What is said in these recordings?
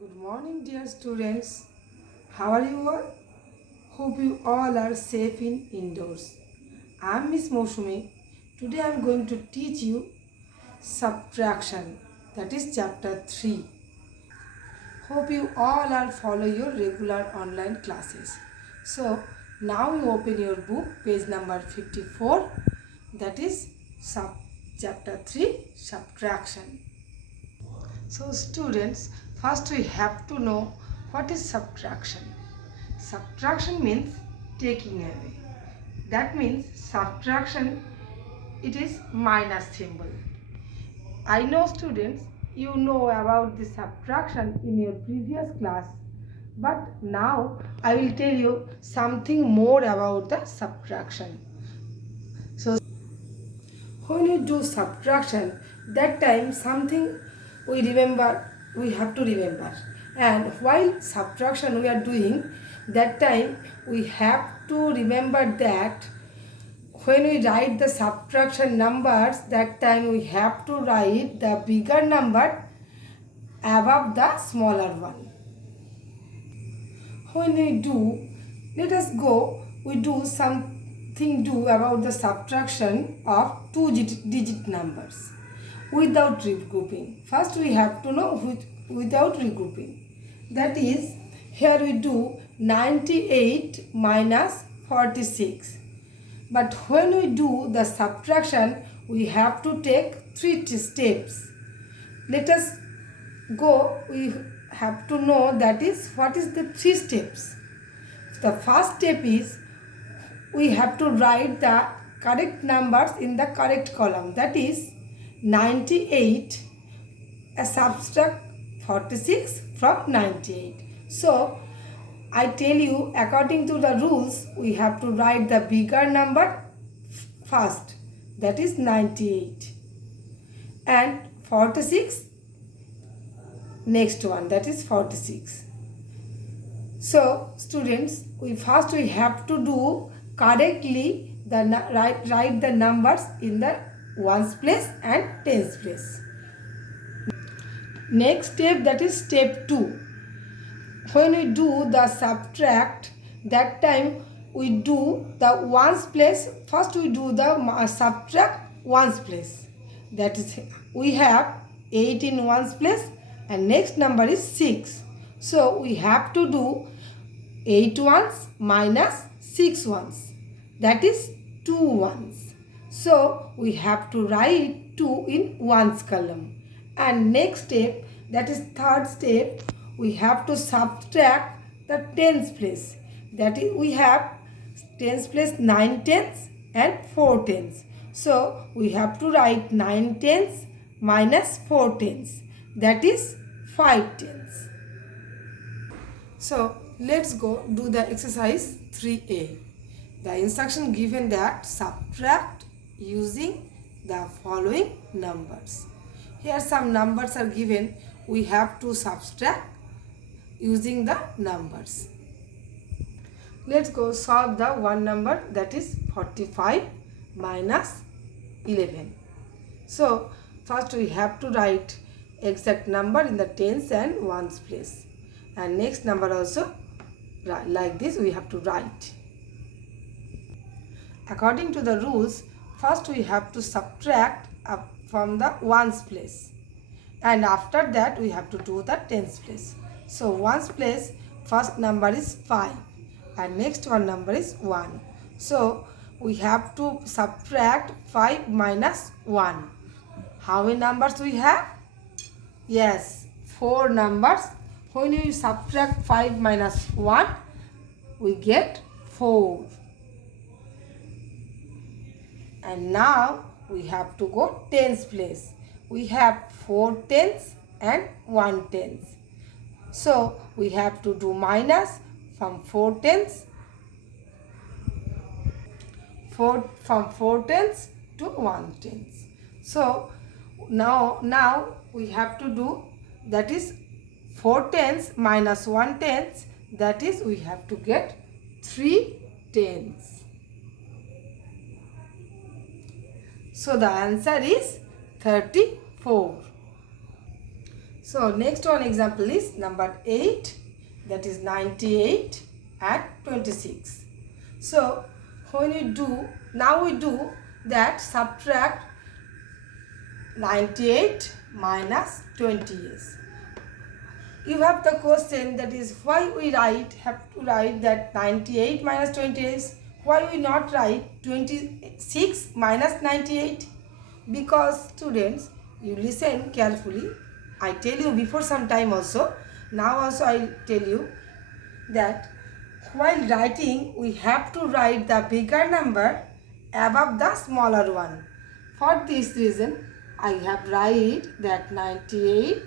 Good morning, dear students. How are you all? Hope you all are safe in indoors. I am Miss Moshumi. Today I am going to teach you subtraction. That is chapter 3. Hope you all are follow your regular online classes. So now you open your book, page number 54. That is chapter 3, subtraction. So students, first we have to know what is subtraction. Subtraction means taking away. That means subtraction, it is minus symbol. I know students, you know about the subtraction in your previous class, but now I will tell you something more about the subtraction. So when you do subtraction, that time something we have to remember. And while subtraction we are doing, that time we have to remember that when we write the subtraction numbers, that time we have to write the bigger number above the smaller one. When we do, let us go, we do something about the subtraction of two-digit numbers without regrouping. First we have to know without regrouping. That is, here we do 98 minus 46. But when we do the subtraction, we have to take 3 steps. Let us go, we have to know that is what is the 3 steps. The first step is we have to write the correct numbers in the correct column. That is 98 subtract 46 from 98. So I tell you, according to the rules, we have to write the bigger number first, that is 98, and 46 next one, that is 46. So students, we have to do correctly write the numbers in the ones place and tens place. Next step, that is step 2. When we do the subtract, that time we do the ones place. First we do the subtract ones place. That is, we have 8 in ones place and next number is 6. So we have to do 8 ones minus 6 ones. That is 2 ones. So we have to write 2 in ones column. And next step, that is third step, we have to subtract the tens place. That is, we have tens place 9 tens and 4 tens. So we have to write 9 tens minus 4 tens. That is 5 tens. So let's go do the exercise 3A. The instruction given that subtract using the following numbers. Here some numbers are given. We have to subtract using the numbers. Let's go solve the one number, that is 45 minus 11. So first we have to write exact number in the tens and ones place. And next number also like this we have to write. According to the rules, first we have to subtract up from the ones place. And after that we have to do the tens place. So ones place, first number is 5 and next one number is 1. So we have to subtract 5 minus 1. How many numbers we have? Yes, 4 numbers. When you subtract 5 minus 1, we get 4. And now we have to go tens place. We have 4 tens and 1 tens. So we have to do minus from 4 tens, from 4 tens to 1 tens. So now we have to do, that is 4 tens minus 1 tens, that is we have to get 3 tens. So the answer is 34. So next one example is number 8, that is 98 and 26. So when we do, now we do that subtract 98 minus 20 years. You have the question, that is why we have to write that 98 minus 20 is, why we not write 26 minus 98? Because students, you listen carefully. I tell you before some time also, now also I tell you that while writing we have to write the bigger number above the smaller one. For this reason I have write that 98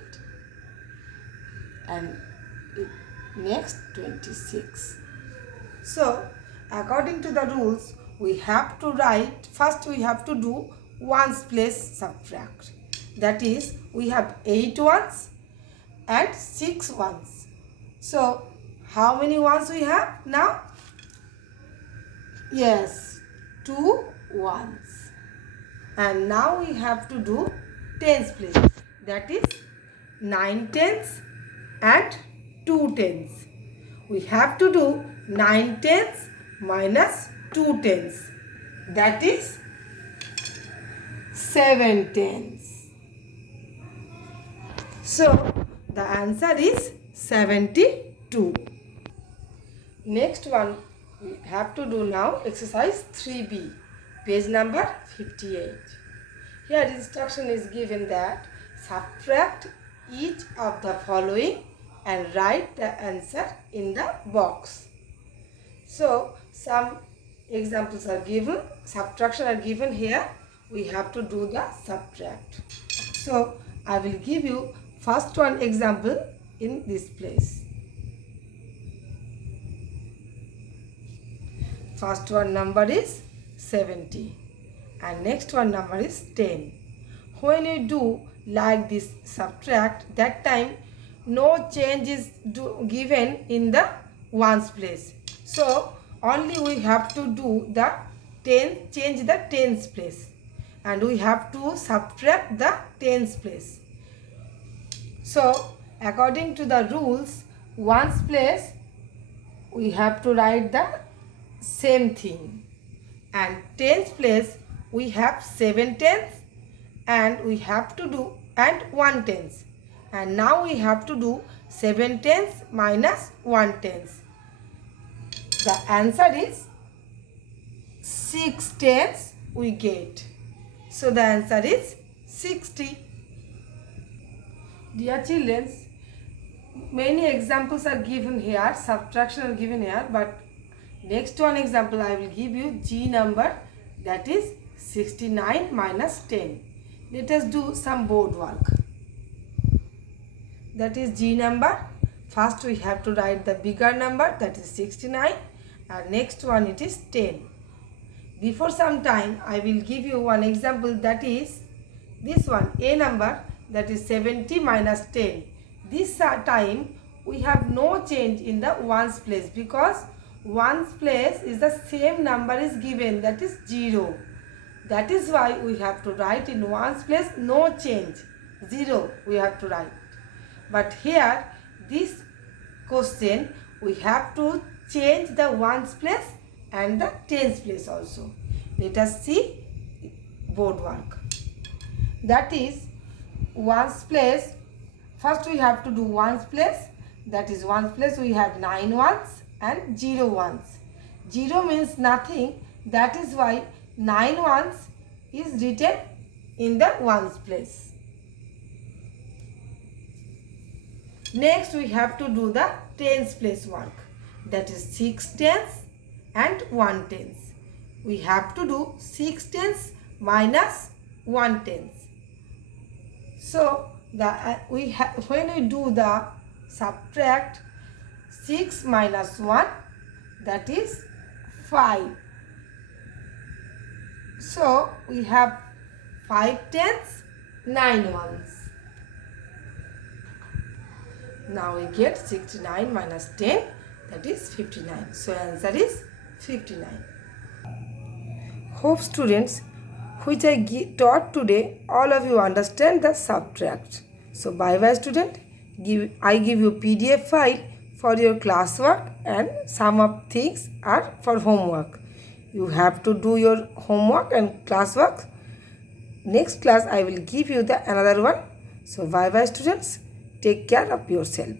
and next 26. So according to the rules we have to write, first we have to do ones place subtract. That is, we have 8 ones and 6 ones. So how many ones we have now? Yes, 2 ones. And now we have to do tens place. That is 9 tens and 2 tens. We have to do 9 tens minus 2 tens. That is 7 tens. So the answer is 72. Next one we have to do now exercise 3B, page number 58. Here instruction is given that subtract each of the following and write the answer in the box. So some examples are given, subtraction are given here. We have to do the subtract. So I will give you first one example in this place. First one number is 70 and next one number is 10. When you do like this subtract, that time no change is given in the ones place. So only we have to do the change the tens place, and we have to subtract the tens place. So according to the rules, ones place we have to write the same thing, and tens place we have 7 tens and we have to do and 1 tens, and now we have to do 7 tens minus 1 tens. The answer is 6 tens we get. So the answer is 60. Dear children, many examples are given here, subtraction are given here, but next one example I will give you G number, that is 69 minus 10. Let us do some board work. That is G number. First we have to write the bigger number, that is 69, and next one it is 10. Before some time I will give you one example, that is this one, A number, that is 70 minus 10. This time we have no change in the ones place, because ones place is the same number is given, that is 0. That is why we have to write in ones place no change, 0 we have to write. But here this question we have to change the ones place and the tens place also. Let us see board work. That is ones place. First we have to do ones place. That is ones place we have 9 ones and 0 ones. 0 means nothing. That is why 9 ones is written in the ones place. Next we have to do the tens place work. That is 6 tens and 1 tens. We have to do 6 tens minus 1 tens. So when we do the subtract 6 minus 1, that is 5. So we have 5 tens, 9 ones. Now we get 69 minus 10, that is 59. So answer is 59. Hope students, which I taught today, all of you understand the subtract. So bye bye student. I give you PDF file for your classwork and some of things are for homework. You have to do your homework and classwork. Next class I will give you the another one. So bye bye students. Take care of yourself.